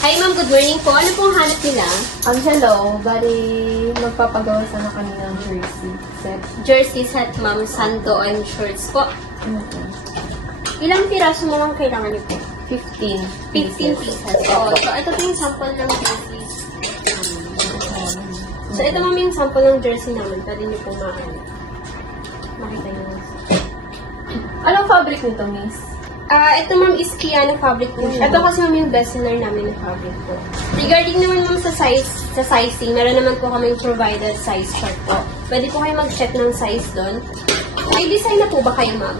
Hi ma'am, good morning po. Ano pong hanap nila? Hello. Bali, magpapagawa sana kami ng jersey set. Jersey set ma'am, sando and shorts po. Ilang piraso mo lang kailangan niyo po? 15. 15 pieces. So, ito po yung sample ng jersey. So, ito ma'am yung sample ng jersey namin. Pwede niyo pong makita niyo. Anong fabric nito, miss? Ito ma'am is Kiana fabric po siya. Ito kasi ma'am yung bestseller namin ng fabric po. Regarding naman ma'am sa sizing, meron naman po kaming provided size chart po. Pwede po kayo mag-check ng size doon. May design na po ba kayo ma'am?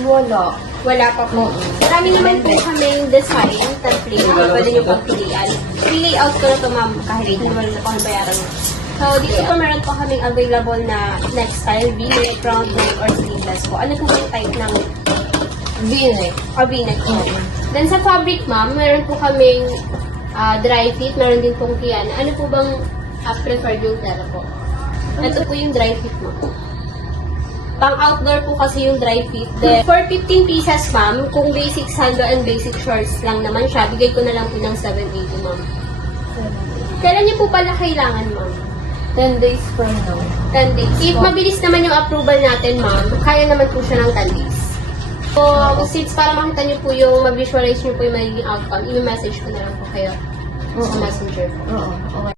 Wala. Wala pa po. Marami naman po kaming design, template, na pwede nyo pang pilian. I-layout ko na to ma'am kahit hindi naman na pang bayaran mo. So, dito po meron po kaming available na neck style, V-neck, round neck, or sleeveless po. Ano po yung type ng V-neck. V-neck po? Then sa fabric ma'am, meron po kaming dry fit, meron din pong Kiana. Ano po bang preferred yung tela po? Ito po yung dry fit ma'am. Pang-outdoor po kasi yung dry fit. Then, for 15 pieces, ma'am, kung basic sando and basic shorts lang naman siya, bigay ko na lang po ng 780, ma'am. Kailan niyo po pala kailangan, ma'am? 10 days from now. 10 days. If mabilis naman yung approval natin, ma'am, kaya naman po siya ng 10 days. So, since para makita niyo po yung, mag-visualize niyo po yung magiging outcome, i-message ko na lang po kayo sa messenger po. Oo. Okay.